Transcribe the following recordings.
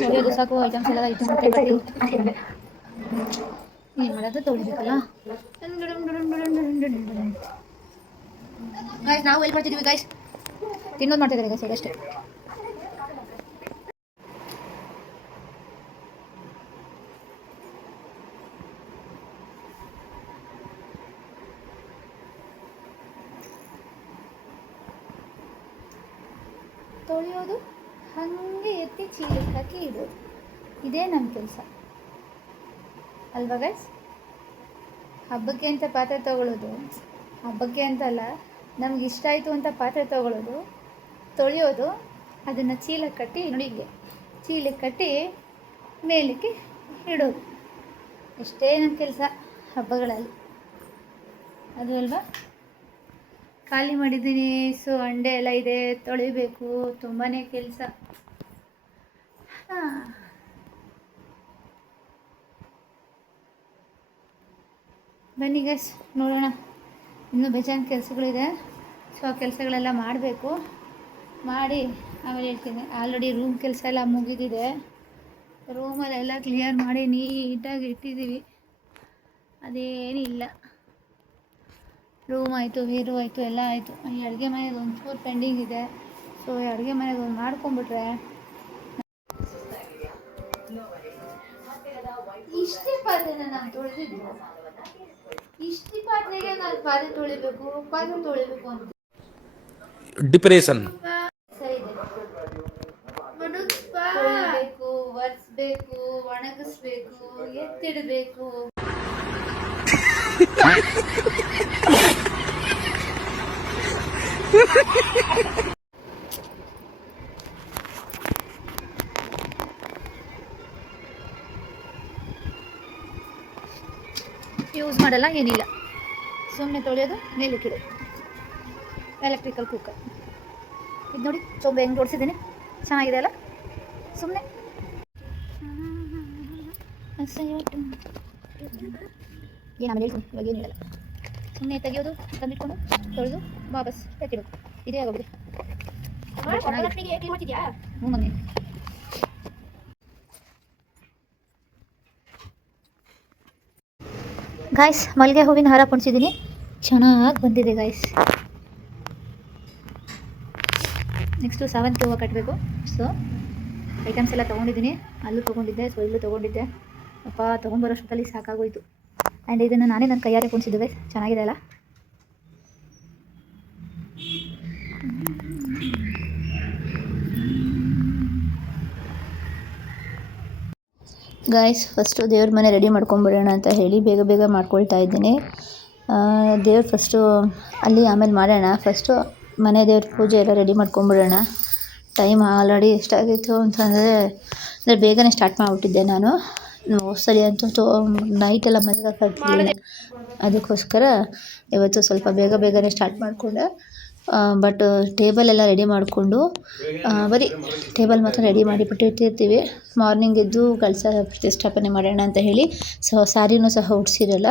ತೊಳೆಯೋದು ಸಾಕು, ಐಟಮ್ಸ್ ಎಲ್ಲ ಐಟಮ್ ಮತ್ತೆ ಕಟ್ಟು ಏನು ಮಾಡೋದು, ತೊಳಿಬೇಕಲ್ಲ. ಗಾಯ್ಸ್ ನಾವು ಎಲ್ಲಿ ಮಾಡ್ತಿದ್ದೀವಿ ಗಾಯ್ಸ್, ತಿನ್ನೋದು ಮಾಡ್ತಿದ್ದಾರೆ ಗಾಯ್ಸ್ ಅಷ್ಟೇ. ತೊಳೆಯೋದು ಹಾಗೆ ಎತ್ತಿ ಚೀಲಕ್ಕೆ ಹಾಕಿ ಇಡೋದು, ಇದೇ ನಮ್ಮ ಕೆಲಸ ಅಲ್ವಾ ಗೈಸ್. ಹಬ್ಬಕ್ಕೆ ಅಂತ ಪಾತ್ರೆ ತೊಗೊಳ್ಳೋದು, ಹಬ್ಬಕ್ಕೆ ಅಂತಲ್ಲ, ನಮ್ಗೆ ಇಷ್ಟ ಆಯಿತು ಅಂತ ಪಾತ್ರೆ ತೊಗೊಳ್ಳೋದು, ತೊಳೆಯೋದು, ಅದನ್ನು ಚೀಲಕ್ಕೆ ಕಟ್ಟಿ ನೋಡಿ ಹೀಗೆ ಚೀಲಕ್ಕೆ ಕಟ್ಟಿ ಮೇಲಕ್ಕೆ ಇಡೋದು, ಎಷ್ಟೇ ನಮ್ಮ ಕೆಲಸ ಹಬ್ಬಗಳಲ್ಲಿ, ಅದು ಅಲ್ವಾ. ಖಾಲಿ ಮಾಡಿದ್ದೀನಿ, ಸೊ ಅಂಡೆ ಎಲ್ಲ ಇದೆ, ತೊಳಿಬೇಕು, ತುಂಬಾ ಕೆಲಸ. ಬನ್ನಿ ಗೈಸ್ ನೋಡೋಣ, ಇನ್ನೂ ಬೇಜಾನ್ ಕೆಲಸಗಳಿದೆ, ಸೊ ಆ ಕೆಲಸಗಳೆಲ್ಲ ಮಾಡಬೇಕು, ಮಾಡಿ ಆಮೇಲೆ ಹೇಳ್ತೀನಿ. ಆಲ್ರೆಡಿ ರೂಮ್ ಕೆಲಸ ಎಲ್ಲ ಮುಗಿದಿದೆ, ರೂಮಲ್ಲೆಲ್ಲ ಕ್ಲಿಯರ್ ಮಾಡಿ ನೀಟಾಗಿ ಇಟ್ಟಿದ್ದೀವಿ, ಅದೇನಿಲ್ಲ. ರೂಮ್ ಆಯಿತು, ವೀರು ಆಯಿತು, ಎಲ್ಲ ಆಯಿತು. ಈ ಅಡುಗೆ ಮನೆಗೆ ಒಂಚೂರು ಪೆಂಡಿಂಗ್ ಇದೆ, ಸೊ ಈ ಅಡುಗೆ ಮನೆಗೆ ಒಂದು ಮಾಡ್ಕೊಂಬಿಟ್ರೆ ಇಷ್ಟೇ ಪಾತ್ರೆನ ನಾನು ತೊಳೆದಿದ್ದು, ಇಷ್ಟೇ ಪಾತ್ರೆಗೆ ನಾನು ಪಾತ್ರೆ ತೊಳಿಬೇಕು ಅಂತ ಡಿಪ್ರೆಷನ್ ತೊಳಿಬೇಕು, ಒರೆಸ್ಬೇಕು, ಒಣಗಿಸ್ಬೇಕು, ಎತ್ತಿಡಬೇಕು. ಯೂಸ್ ಮಾಡಲ್ಲ, ಏನಿಲ್ಲ, ಸುಮ್ಮನೆ ತೊಳೆಯೋದು, ಮೇಲೆ ಇಡೋದು. ಎಲೆಕ್ಟ್ರಿಕಲ್ ಕುಕ್ಕರ್ ಇದು ನೋಡಿ, ಸೊಂಬೆ ಹೆಂಗೆ ಜೋಡಿಸಿದ್ದೀನಿ, ಚೆನ್ನಾಗಿದೆ ಅಲ್ಲ. ಸುಮ್ಮನೆ ಏನು ಆಮೇಲೆ ಹೇಳ್ತೀನಿ, ಇವಾಗ ಏನು ಹೇಳಲ್ಲ. ಸುಮ್ಮನೆ ತೆಗಿಯೋದು, ತಂದಿಟ್ಕೊಂಡು ತೊಳೆದು ವಾಪಸ್ ಎತ್ತಿಡೋದು, ಇದೇ ಆಗೋಬಿಡಿ. ಹ್ಞೂ ಮನೆ ಗಾಯ್ಸ್, ಮಲ್ಲಿಗೆ ಹೂವಿನ ಹಾರ ಪೊಣಿಸಿದ್ದೀನಿ, ಚೆನ್ನಾಗಿ ಬಂದಿದೆ ಗಾಯ್ಸ್. ನೆಕ್ಸ್ಟು ಸಾವಂತಿಗೆ ಹೂವು ಕಟ್ಟಬೇಕು. ಸೊ ಐಟಮ್ಸ್ ಎಲ್ಲ ತೊಗೊಂಡಿದ್ದೀನಿ, ಅಲ್ಲೂ ತೊಗೊಂಡಿದ್ದೆ, ಸೊ ಇಲ್ಲೂ ತೊಗೊಂಡಿದ್ದೆ. ಅಪ್ಪ ತೊಗೊಂಡ್ಬರೋಷ್ಟರಲ್ಲಿ ಸಾಕಾಗೋಯ್ತು. ಆ್ಯಂಡ್ ಇದನ್ನು ನಾನೇ ನನ್ನ ಕೈಯಾರೆ ಪೊಣಿಸಿದ್ದೆ, ಚೆನ್ನಾಗಿದೆ ಅಲ್ಲ. ಗಾಯ್ಸ್, ಫಸ್ಟು ದೇವ್ರ ಮನೆ ರೆಡಿ ಮಾಡ್ಕೊಂಬಿಡೋಣ ಅಂತ ಹೇಳಿ ಬೇಗ ಬೇಗ ಮಾಡ್ಕೊಳ್ತಾ ಇದ್ದೀನಿ. ದೇವ್ರು ಫಸ್ಟು ಅಲ್ಲಿ ಆಮೇಲೆ ಮಾಡೋಣ, ಫಸ್ಟು ಮನೆ ದೇವ್ರ ಪೂಜೆ ಎಲ್ಲ ರೆಡಿ ಮಾಡ್ಕೊಂಬಿಡೋಣ. ಟೈಮ್ ಆಲ್ರೆಡಿ ಎಷ್ಟಾಗಿತ್ತು ಅಂತಂದರೆ ಬೇಗನೆ ಸ್ಟಾರ್ಟ್ ಮಾಡಿಬಿಟ್ಟಿದ್ದೆ ನಾನು. ಸರಿ ಅಂತೂ ನೈಟೆಲ್ಲ ಮಲಗೋಕ್ಕಾಗ್ತಿರ್ಲಿಲ್ಲ, ಅದಕ್ಕೋಸ್ಕರ ಇವತ್ತು ಸ್ವಲ್ಪ ಬೇಗನೆ ಸ್ಟಾರ್ಟ್ ಮಾಡಿಕೊಂಡೆ. ಬಟ್ ಟೇಬಲ್ ಎಲ್ಲ ರೆಡಿ ಮಾಡಿಕೊಂಡು, ಬರೀ ಟೇಬಲ್ ಮಾತ್ರ ರೆಡಿ ಮಾಡಿಬಿಟ್ಟಿರ್ತೀವಿ. ಮಾರ್ನಿಂಗ್ ಎದ್ದು ಕಳಸ ಪ್ರತಿಷ್ಠಾಪನೆ ಮಾಡೋಣ ಅಂತ ಹೇಳಿ, ಸೊ ಸ್ಯಾರಿನೂ ಸಹ ಉಡ್ಸಿರಲ್ಲ.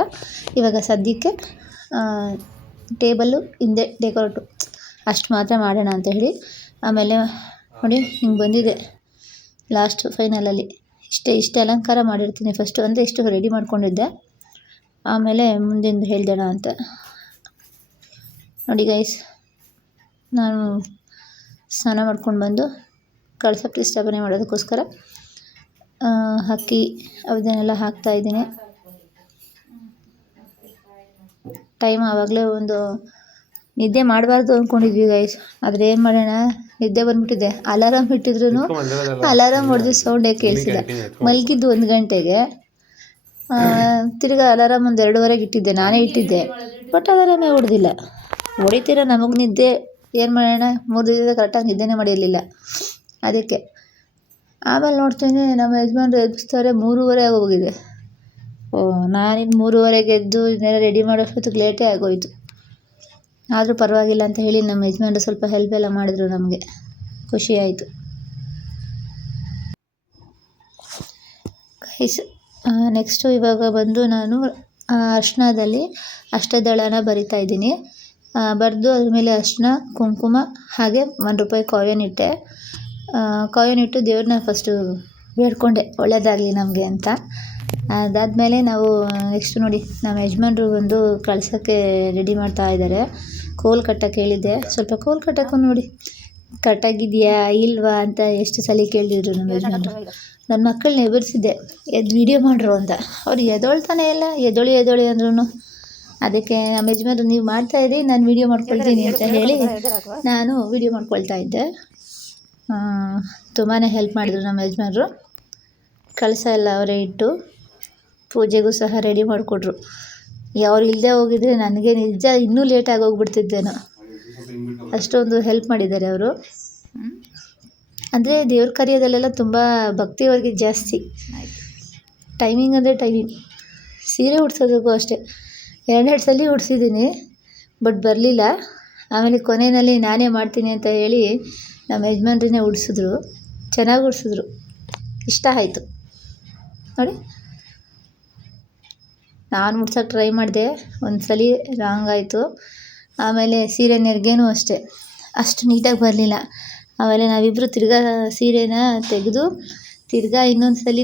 ಇವಾಗ ಸದ್ಯಕ್ಕೆ ಟೇಬಲ್ಲು ಹಿಂದೆ ಡೆಕೋರೇಟು ಅಷ್ಟು ಮಾತ್ರ ಮಾಡೋಣ ಅಂತ ಹೇಳಿ. ಆಮೇಲೆ ನೋಡಿ ಹಿಂಗೆ ಬಂದಿದೆ ಲಾಸ್ಟ್ ಫೈನಲಲ್ಲಿ. ಇಷ್ಟೇ ಅಲಂಕಾರ ಮಾಡಿರ್ತೀನಿ ಫಸ್ಟು, ಅಂದರೆ ಇಷ್ಟು ರೆಡಿ ಮಾಡ್ಕೊಂಡಿದ್ದೆ, ಆಮೇಲೆ ಮುಂದಿಂದು ಹೇಳ್ದೇಣ ಅಂತ. ನೋಡಿ ಗೈಸ್, ನಾನು ಸ್ನಾನ ಮಾಡ್ಕೊಂಡು ಬಂದು ಕಳಸ ಪ್ರತಿಷ್ಠಾಪನೆ ಮಾಡೋದಕ್ಕೋಸ್ಕರ ಅಕ್ಕಿ ಅದನ್ನೆಲ್ಲ ಹಾಕ್ತಾಯಿದ್ದೀನಿ. ಟೈಮ್ ಆವಾಗಲೇ ಒಂದು ನಿದ್ದೆ ಮಾಡಬಾರ್ದು ಅಂದ್ಕೊಂಡಿದ್ವಿ ಗೈಸ್, ಆದರೆ ಏನು ಮಾಡೋಣ, ನಿದ್ದೆ ಬಂದುಬಿಟ್ಟಿದೆ. ಅಲಾರಾಮ್ ಇಟ್ಟಿದ್ರು ಅಲಾರಾಮ್ ಹೊಡೆದು ಸೌಂಡೇ ಕೇಳಿಸಿಲ್ಲ. ಮಲಗಿದ್ದು 1 ಗಂಟೆಗೆ, ತಿರ್ಗಿ ಅಲಾರಾಮ್ ಒಂದು 2:30ಗೆ ಇಟ್ಟಿದ್ದೆ, ನಾನೇ ಇಟ್ಟಿದ್ದೆ, ಬಟ್ ಅಲಾರಾಮೇ ಹೊಡೆದಿಲ್ಲ. ಹೊಡಿತೀರ ನಮಗೆ ನಿದ್ದೆ, ಏನು ಮಾಡೋಣ, 3 ದಿನದ ಕರೆಕ್ಟಾಗಿ ನಿದ್ದೆನೇ ಮಾಡಿರಲಿಲ್ಲ. ಅದಕ್ಕೆ ಆಮೇಲೆ ನೋಡ್ತೀನಿ ನಮ್ಮ ಯಜಮಾನ್ರು ಎಬ್ಬಿಸ್ತಾರೆ, 3:30 ಆಗೋಗಿದೆ. ನಾನಿನ್ನು 3:30ಗೆ ಎದ್ದು ಇದನ್ನೆಲ್ಲ ರೆಡಿ ಮಾಡೋಷ್ಟೊತ್ತಿಗೆ ಲೇಟೇ ಆಗೋಯಿತು. ಆದರೂ ಪರವಾಗಿಲ್ಲ ಅಂತ ಹೇಳಿ ನಮ್ಮ ಯಜಮಾನ್ರು ಸ್ವಲ್ಪ ಹೆಲ್ಪ್ ಎಲ್ಲ ಮಾಡಿದ್ರು, ನಮಗೆ ಖುಷಿ ಆಯಿತು. ಗೈಸ್, ನೆಕ್ಸ್ಟು ಇವಾಗ ಬಂದು ನಾನು ಅರ್ಶಿಣದಲ್ಲಿ ಅಷ್ಟದಳನ ಬರಿತಾ ಇದ್ದೀನಿ. ಬರೆದು ಅದ್ರ ಮೇಲೆ ಅರಿಶಿನ, ಕುಂಕುಮ, ಹಾಗೆ ₹1 ಕಾಯಿನ್ ಇಟ್ಟೆ. ಕಾಯಿನಿಟ್ಟು ದೇವ್ರನ್ನ ಫಸ್ಟು ಬೇಡ್ಕೊಂಡೆ ಒಳ್ಳೇದಾಗಲಿ ನಮಗೆ ಅಂತ. ಅದಾದಮೇಲೆ ನಾವು ನೆಕ್ಸ್ಟ್ ನೋಡಿ ನಮ್ಮ ಯಜಮಾನ್ರು ಬಂದು ಕಳ್ಸೋಕ್ಕೆ ರೆಡಿ ಮಾಡ್ತಾ ಇದ್ದಾರೆ. ಕೋಲ್ ಕಟ್ಟಕ್ಕೆ ಹೇಳಿದ್ದೆ, ಸ್ವಲ್ಪ ಕೋಲ್ ಕಟ್ಟಕ್ಕೂ ನೋಡಿ ಕಟ್ಟಾಗಿದೆಯಾ ಇಲ್ವಾ ಅಂತ ಎಷ್ಟು ಸಲ ಕೇಳಿದ್ರು ನಮ್ಮ ಯಜಮಾನ್ರು. ನನ್ನ ಮಕ್ಕಳನ್ನ ಎದುರಿಸಿದ್ದೆ, ಎದ್ದು ವಿಡಿಯೋ ಮಾಡ್ರು ಅಂತ. ಅವ್ರು ಎದೊಳ್ತಾನೆ ಇಲ್ಲ, ಎದೊಳಿ ಅಂದ್ರೂ. ಅದಕ್ಕೆ ನಮ್ಮ ಯಜಮಾನ್ರು ನೀವು ಮಾಡ್ತಾಯಿರಿ, ನಾನು ವೀಡಿಯೋ ಮಾಡ್ಕೊಳ್ತೀನಿ ಅಂತ ಹೇಳಿ ನಾನು ವೀಡಿಯೋ ಮಾಡ್ಕೊಳ್ತಾ ಇದ್ದೆ. ತುಂಬಾ ಹೆಲ್ಪ್ ಮಾಡಿದ್ರು ನಮ್ಮ ಯಜಮಾನ್ರು. ಕಳಸ ಎಲ್ಲ ಅವರೇ ಇಟ್ಟು ಪೂಜೆಗೂ ಸಹ ರೆಡಿ ಮಾಡಿಕೊಟ್ರು. ಅವ್ರು ಇಲ್ಲದೆ ಹೋಗಿದ್ರೆ ನನಗೆ ನಿಜ ಇನ್ನೂ ಲೇಟಾಗಿ ಹೋಗ್ಬಿಡ್ತಿದ್ದೇನೋ, ಅಷ್ಟೊಂದು ಹೆಲ್ಪ್ ಮಾಡಿದ್ದಾರೆ ಅವರು. ಅಂದರೆ ದೇವ್ರ ಕಾರ್ಯದಲ್ಲೆಲ್ಲ ತುಂಬ ಭಕ್ತಿ ಅವ್ರಿಗೆ ಜಾಸ್ತಿ. ಟೈಮಿಂಗ್ ಅಂದರೆ ಟೈಮಿಂಗ್. ಸೀರೆ ಉಡ್ಸೋದಕ್ಕೂ ಅಷ್ಟೇ 2 ಸಲ ಉಡ್ಸಿದ್ದೀನಿ, ಬಟ್ ಬರಲಿಲ್ಲ. ಆಮೇಲೆ ಕೊನೆಯಲ್ಲಿ ನಾನೇ ಮಾಡ್ತೀನಿ ಅಂತ ಹೇಳಿ ನಮ್ಮ ಯಜಮಾನ್ರನ್ನೇ ಉಡ್ಸಿದ್ರು. ಚೆನ್ನಾಗಿ ಉಡ್ಸಿದ್ರು, ಇಷ್ಟ ಆಯಿತು ನೋಡಿ. ನಾನು ಮುಡ್ಸೋಕ್ಕೆ ಟ್ರೈ ಮಾಡಿದೆ, ಒಂದು ಸಲ ರಾಂಗ್ ಆಯಿತು. ಆಮೇಲೆ ಸೀರೆ ನೆರಿಗೆನೂ ಅಷ್ಟೇ ಅಷ್ಟು ನೀಟಾಗಿ ಬರಲಿಲ್ಲ. ಆಮೇಲೆ ನಾವಿಬ್ಬರು ತಿರ್ಗಾ ಸೀರೆನ ತೆಗೆದು ತಿರ್ಗಾ ಇನ್ನೊಂದು ಸಲ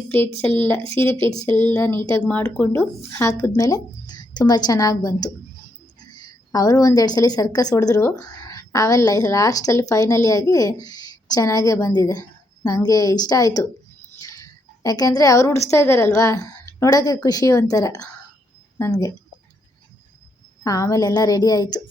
ಸೀರೆ ಪ್ಲೇಟ್ಸ್ ಎಲ್ಲ ನೀಟಾಗಿ ಮಾಡಿಕೊಂಡು ಹಾಕಿದ್ಮೇಲೆ ತುಂಬ ಚೆನ್ನಾಗಿ ಬಂತು. ಅವರು 1-2 ಸಲ ಸರ್ಕಸ್ ಹೊಡೆದ್ರು. ಆಮೇಲೆ ಲಾಸ್ಟಲ್ಲಿ ಫೈನಲಿ ಆಗಿ ಚೆನ್ನಾಗೇ ಬಂದಿದೆ. ನನಗೆ ಇಷ್ಟ ಆಯಿತು, ಯಾಕೆಂದರೆ ಅವ್ರು ಉಡಿಸ್ತಾ ಇದ್ದಾರಲ್ವಾ, ನೋಡೋಕ್ಕೆ ಖುಷಿ ಒಂಥರ ನನಗೆ. ಆಮೇಲೆ ಎಲ್ಲ ರೆಡಿ ಆಯಿತು.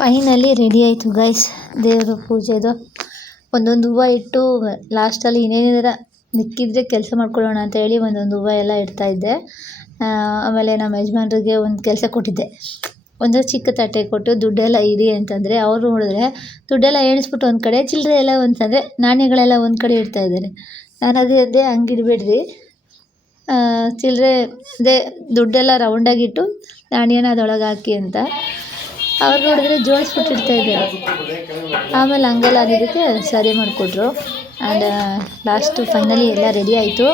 ಫೈನಲಿ ರೆಡಿ ಆಯಿತು ಗೈಸ್ ದೇವರು ಪೂಜೆದು. ಒಂದೊಂದು ಹೂವು ಇಟ್ಟು ಲಾಸ್ಟಲ್ಲಿ ಇನ್ನೇನಿದಾರ ಮಿಕ್ಕಿದ್ರೆ ಕೆಲಸ ಮಾಡ್ಕೊಳ್ಳೋಣ ಅಂತ ಹೇಳಿ ಒಂದೊಂದು ಹೂವು ಎಲ್ಲ ಇಡ್ತಾಯಿದ್ದೆ. ಆಮೇಲೆ ನಮ್ಮ ಯಜಮಾನ್ರಿಗೆ ಒಂದು ಕೆಲಸ ಕೊಟ್ಟಿದ್ದೆ, ಒಂದು ಚಿಕ್ಕ ತಟ್ಟೆ ಕೊಟ್ಟು ದುಡ್ಡೆಲ್ಲ ಇಡಿ ಅಂತಂದರೆ ಅವರು ನೋಡಿದ್ರೆ ದುಡ್ಡೆಲ್ಲ ಎಣಿಸ್ಬಿಟ್ಟು ಒಂದು ಕಡೆ, ಚಿಲ್ಲರೆ ಎಲ್ಲ ಅಂತಂದರೆ ನಾಣ್ಯಗಳೆಲ್ಲ ಒಂದು ಕಡೆ ಇಡ್ತಾಯಿದ್ದಾರೆ. ನಾನು ಅದೇ ಹಂಗೆ ಇಡಬೇಡ್ರಿ, ಚಿಲ್ಲರೆ ದುಡ್ಡೆಲ್ಲ ರೌಂಡಾಗಿಟ್ಟು ನಾಣ್ಯನ ಅದರೊಳಗೆ ಹಾಕಿ ಅಂತ. ಅವ್ರು ನೋಡಿದ್ರೆ ಜೋಡಿಸ್ಬಿಟ್ಟು ಇಡ್ತಾಯಿದ್ದಾರೆ. ಆಮೇಲೆ ಹಂಗೆಲ್ಲ ಅದಕ್ಕೆ ಸರಿ ಮಾಡಿಕೊಟ್ರು. ಆ್ಯಂಡ್ ಲಾಸ್ಟು ಫೈನಲಿ ಎಲ್ಲ ರೆಡಿ ಆಯಿತು.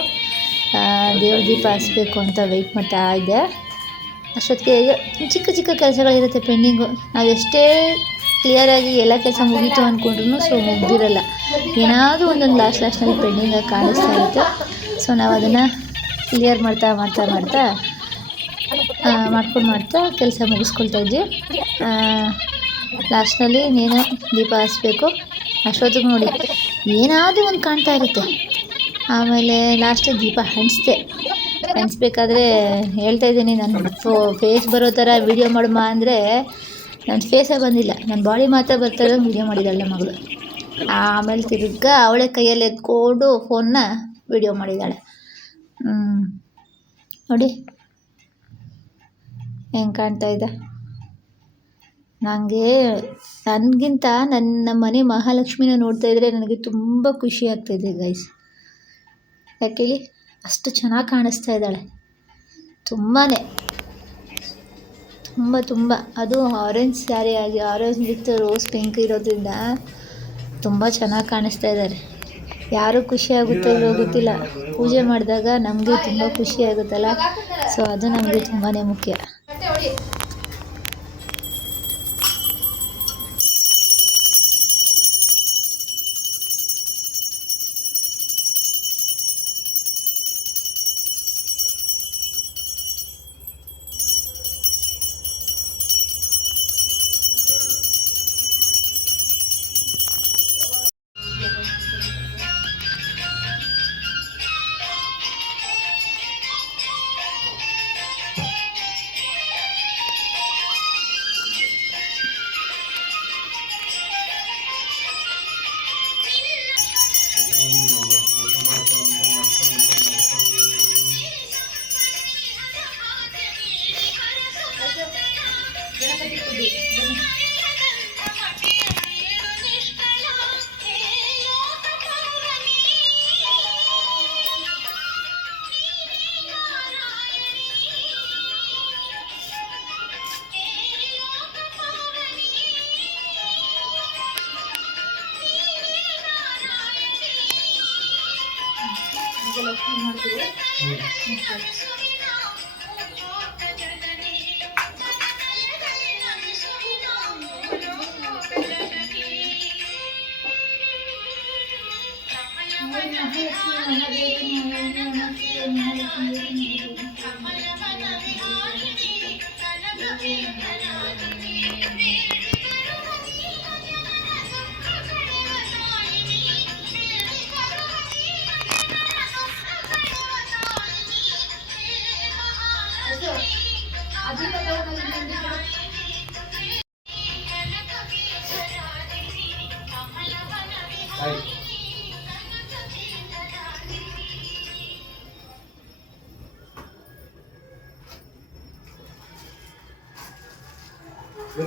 ದೇವ್ರ ದೀಪ ಹಚ್ಬೇಕು ಅಂತ ವೆಯ್ಟ್ ಮಾಡ್ತಾ ಇದ್ದೆ. ಅಷ್ಟೊತ್ತಿಗೆ ಚಿಕ್ಕ ಚಿಕ್ಕ ಕೆಲಸಗಳಿರುತ್ತೆ ಪೆಂಡಿಂಗು. ನಾವು ಎಷ್ಟೇ ಕ್ಲಿಯರಾಗಿ ಎಲ್ಲ ಕೆಲಸ ಮುಗೀತು ಅಂದ್ಕೊಂಡ್ರು ಸೊ ಮುಗ್ದಿರಲ್ಲ, ಏನಾದರೂ ಒಂದೊಂದು ಲಾಸ್ಟ್ನಲ್ಲಿ ಪೆಂಡಿಂಗಾಗಿ ಕಾಣಿಸ್ತಾ ಇರುತ್ತೆ. ಸೊ ನಾವು ಅದನ್ನು ಕ್ಲಿಯರ್ ಮಾಡ್ತಾ ಕೆಲಸ ಮುಗಿಸ್ಕೊಳ್ತಾ ಇದ್ವಿ. ಲಾಸ್ಟ್ನಲ್ಲಿ ಇನ್ನೇನು ದೀಪ ಹಚ್ಬೇಕು. ಅಷ್ಟೊತ್ತಿಗೆ ನೋಡಿ ಏನಾದರೂ ಒಂದು ಕಾಣ್ತಾ ಇರುತ್ತೆ. ಆಮೇಲೆ ಲಾಸ್ಟಿಗೆ ದೀಪ ಹಂಚ್ಬೇಕಾದ್ರೆ ಹೇಳ್ತಾ ಇದ್ದೀನಿ, ನನ್ನ ಫೇಸ್ ಬರೋ ಥರ ವೀಡಿಯೋ ಮಾಡಮ್ಮ ಅಂದರೆ ನನ್ನ ಫೇಸೇ ಬಂದಿಲ್ಲ, ನನ್ನ ಬಾಡಿ ಮಾತ್ರ ಬರ್ತಾಯಿರೋ ವೀಡಿಯೋ ಮಾಡಿದ್ದಾಳೆ ಮಗಳು. ಆಮೇಲೆ ತಿರ್ಗಾ ಅವಳೇ ಕೈಯಲ್ಲಿ ಎತ್ಕೊಂಡು ಫೋನ್ನ ವೀಡಿಯೋ ಮಾಡಿದ್ದಾಳೆ. ನೋಡಿ ಹೆಂಗೆ ಕಾಣ್ತಾ ಇದೆ. ನನಗಿಂತ ನಮ್ಮ ಮನೆ ಮಹಾಲಕ್ಷ್ಮಿನ ನೋಡ್ತಾ ಇದ್ದರೆ ನನಗೆ ತುಂಬ ಖುಷಿ ಆಗ್ತಾಯಿದೆ ಗೈಸ್. ಯಾಕೇಳಿ ಅಷ್ಟು ಚೆನ್ನಾಗಿ ಕಾಣಿಸ್ತಾ ಇದ್ದಾಳೆ. ತುಂಬಾ ತುಂಬ ಅದು ಆರೆಂಜ್ ಸ್ಯಾರಿ ಆಗಿ ಆರೆಂಜ್ ವಿತ್ ರೋಸ್ ಪಿಂಕ್ ಇರೋದ್ರಿಂದ ತುಂಬ ಚೆನ್ನಾಗಿ ಕಾಣಿಸ್ತಾ ಇದ್ದಾರೆ. ಯಾರು ಖುಷಿ ಆಗುತ್ತೋ ಇಲ್ಲೋ ಗೊತ್ತಿಲ್ಲ, ಪೂಜೆ ಮಾಡಿದಾಗ ನಮಗೆ ತುಂಬ ಖುಷಿ ಆಗುತ್ತಲ್ಲ, ಸೊ ಅದು ನಮಗೆ ತುಂಬಾ ಮುಖ್ಯ.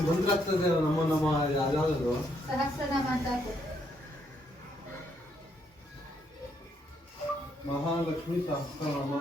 ಬಂದಾಗ್ತದೆ ನಮ್ಮ ಯಾವ್ದಾದ್ರು ಸಹಸ್ರನಾಮ ಅಂತ ಮಹಾಲಕ್ಷ್ಮಿ ಸಹಸ್ರನಾಮ.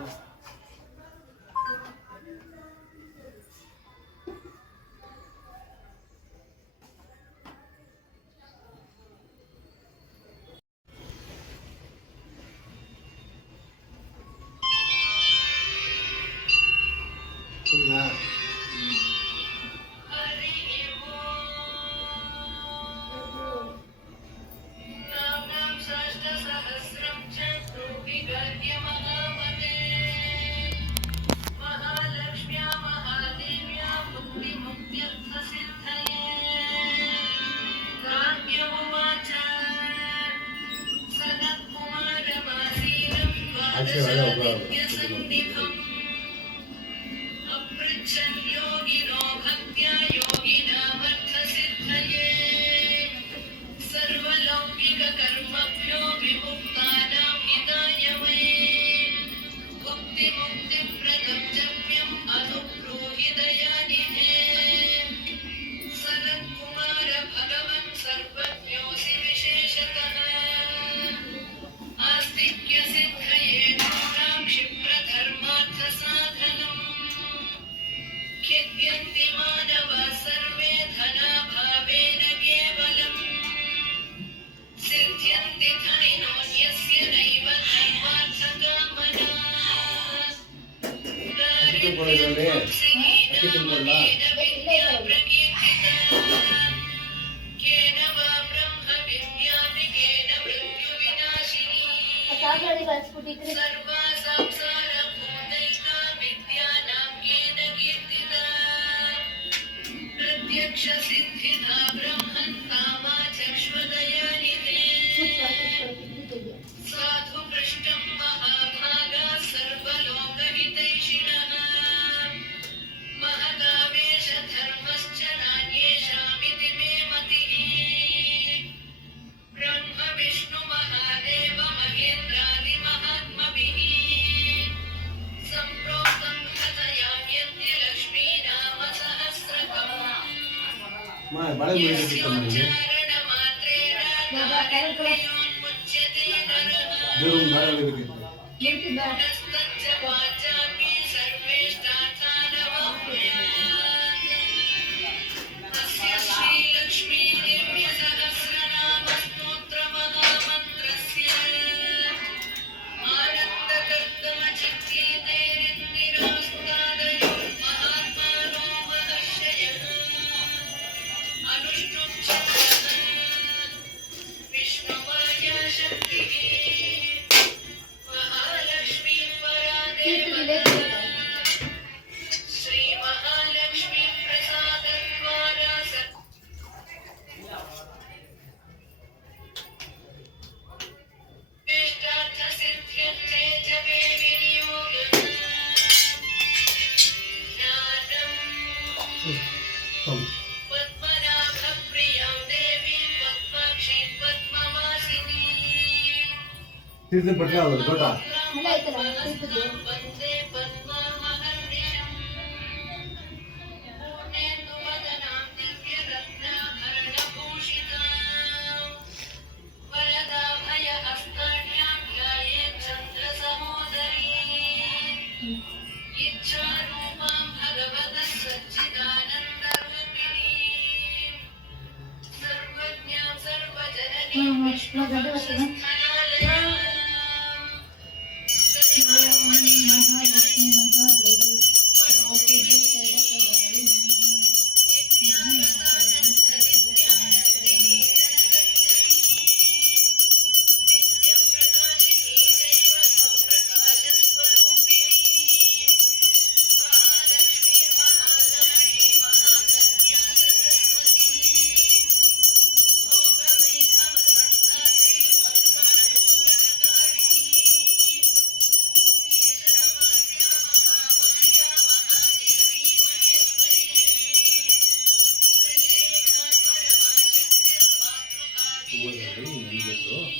ತೀರ್ಥ ಪಟ್ಲ ಅವರು ದೊಡ್ಡ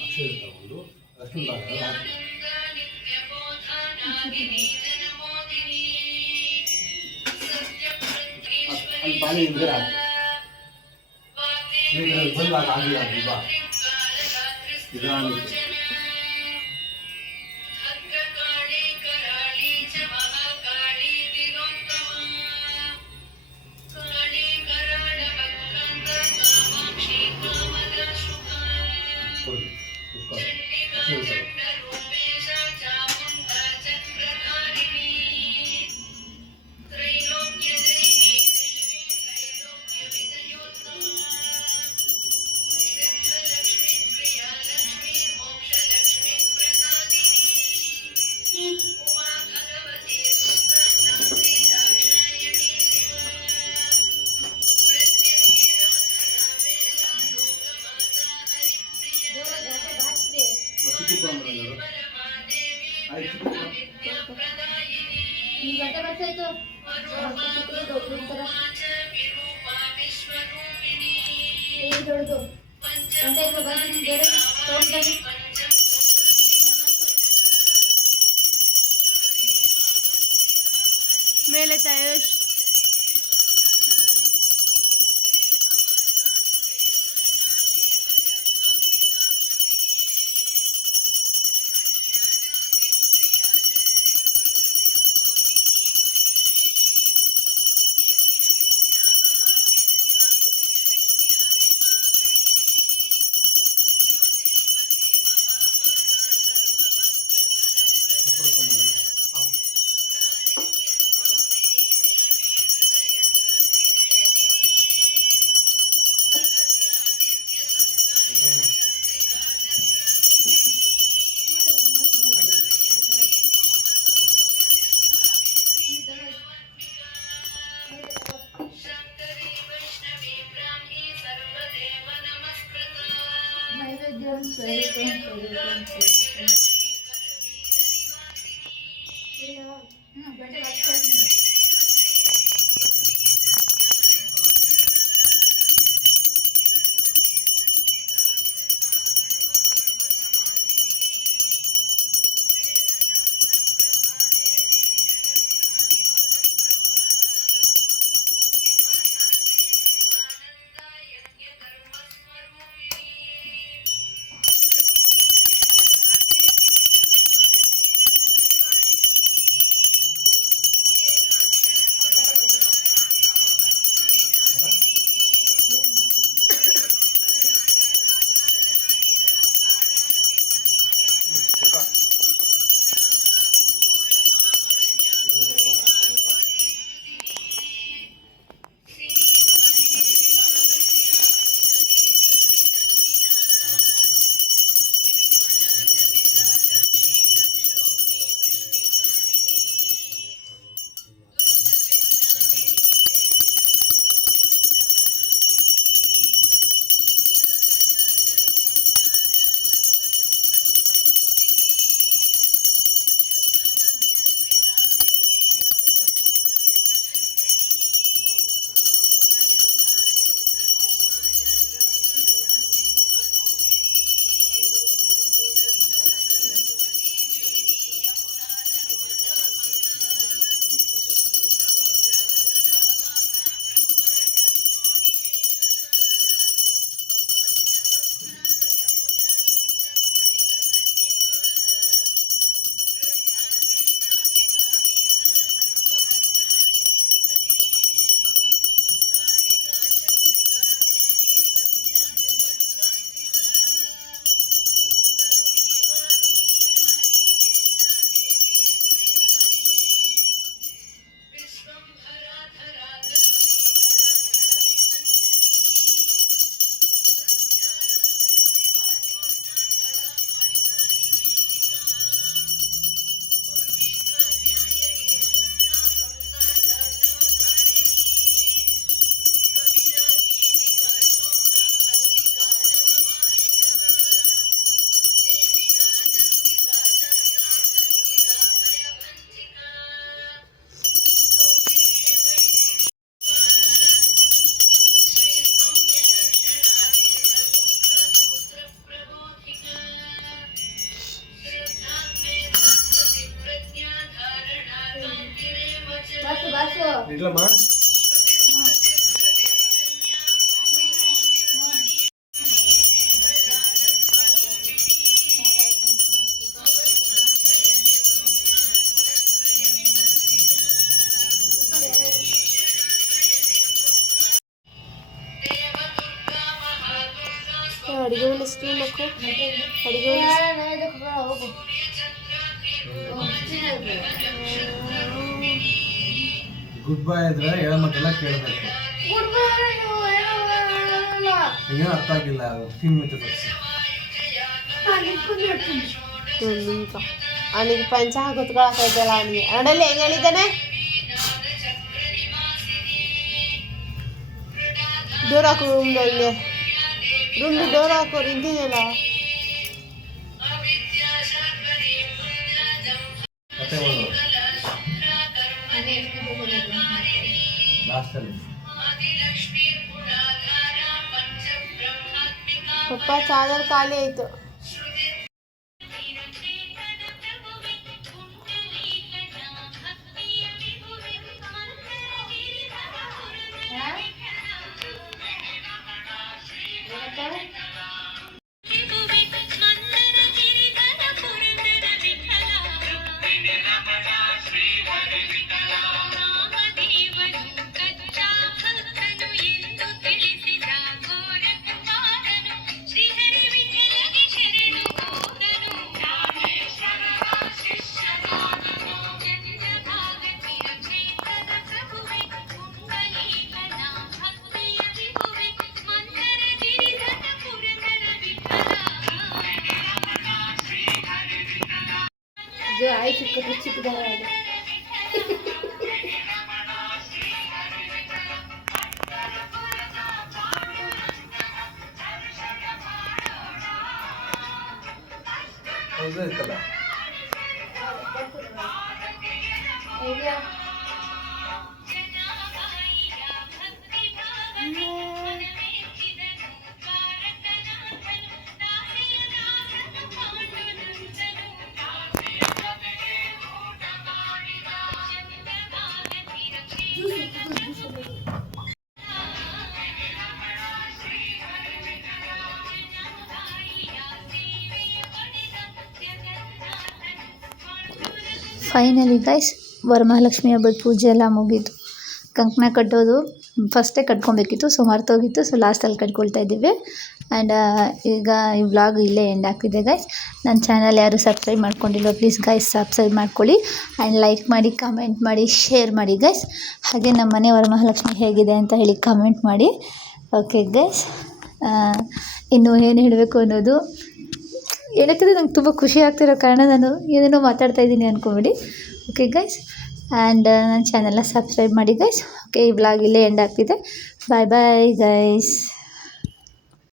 ಅಕ್ಷರ ತಗೊಂಡು ಅಷ್ಟು ಅಲ್ಲಿ ಪಾನಿ ಇದ್ರೆ ಬಂದು ಆಗಿಲ್ಲ ಬಾ ಇದಾಗುತ್ತೆ ಮೇಲೆ ತಯೇಶ್ ಇಡ್ಲಮ್ಮ. ಅಡುಗೆ ಉಳಿಸ್ತೀವಿ ಮಕ್ಕಳು, ಅಡುಗೆ ಗುಡ್ ಬಾಯ್ ಇದ್ರೆ ಹೇಳೋ ಮತ್ತೆಲ್ಲ ಕೇಳಬೇಕು. ಏನೋ ಅರ್ಥ ಆಗಿಲ್ಲ ತಿನ್ಬಿಟ್ಟು ಅವನಿಗೆ ಪಂಚ ಗೊತ್ಕೊಳಕೈತಲ್ಲ ಅವನಿಗೆ. ನೋಡಲ್ಲಿ ಹೆಂಗೆ ಹೇಳಿದ್ದಾನೆ, ಡೋರ್ ಹಾಕು, ರೂಮ್ದಲ್ಲಿ ಡೋರ್ ಹಾಕು, ನಿಂತಿದೆಯಲ್ಲ. ಕತೆ ಓದು ಲಾಸ್ಟಲ್ಲಿ. ಪಪ್ಪ ಚಾರ್ಜರ್ ಖಾಲಿ ಆಯಿತು. ಇದು ಇರ್ತಲ್ಲ ಫೈನಲಿ ಗೈಸ್ ವರಮಹಾಲಕ್ಷ್ಮಿ ಹಬ್ಬದ ಪೂಜೆ ಎಲ್ಲ ಮುಗೀತು. ಕಂಕಣ ಕಟ್ಟೋದು ಫಸ್ಟೇ ಕಟ್ಕೊಬೇಕಿತ್ತು, ಸೊ ಮರ್ತೋಗಿತ್ತು. ಸೊ ಲಾಸ್ಟಲ್ಲಿ ಕಟ್ಕೊಳ್ತಾ ಇದ್ದೀವಿ. ಆ್ಯಂಡ್ ಈಗ ಈ ವ್ಲಾಗ್ ಇಲ್ಲೇ ಎಂಡ್ ಆಗ್ತಿದೆ ಗೈಸ್. ನನ್ನ ಚಾನಲ್ ಯಾರು ಸಬ್ಸ್ಕ್ರೈಬ್ ಮಾಡ್ಕೊಂಡಿಲ್ಲ ಪ್ಲೀಸ್ ಗೈಸ್ ಸಬ್ಸ್ಕ್ರೈಬ್ ಮಾಡ್ಕೊಳ್ಳಿ. ಆ್ಯಂಡ್ ಲೈಕ್ ಮಾಡಿ, ಕಮೆಂಟ್ ಮಾಡಿ, ಶೇರ್ ಮಾಡಿ ಗೈಸ್. ಹಾಗೆ ನಮ್ಮ ಮನೆ ವರಮಹಾಲಕ್ಷ್ಮಿ ಹೇಗಿದೆ ಅಂತ ಹೇಳಿ ಕಮೆಂಟ್ ಮಾಡಿ. ಓಕೆ ಗೈಸ್, ಇನ್ನು ಏನು ಹೇಳಬೇಕು ಅನ್ನೋದು ಏನಕ್ಕಿದ್ರೆ ನಂಗೆ ತುಂಬ ಖುಷಿ ಆಗ್ತಿರೋ ಕಾರಣ ನಾನು ಏನೇನೋ ಮಾತಾಡ್ತಾ ಇದ್ದೀನಿ ಅಂದ್ಕೊಬೇಡಿ. ಓಕೆ ಗೈಸ್, ಆ್ಯಂಡ್ ನನ್ನ ಚಾನಲ್ನ ಸಬ್ಸ್ಕ್ರೈಬ್ ಮಾಡಿ ಗೈಸ್. ಓಕೆ, ಈ ವ್ಲಾಗ್ ಇಲ್ಲೇ ಎಂಡ್ ಆಗ್ತಿದೆ. ಬಾಯ್ ಬಾಯ್ ಗೈಸ್.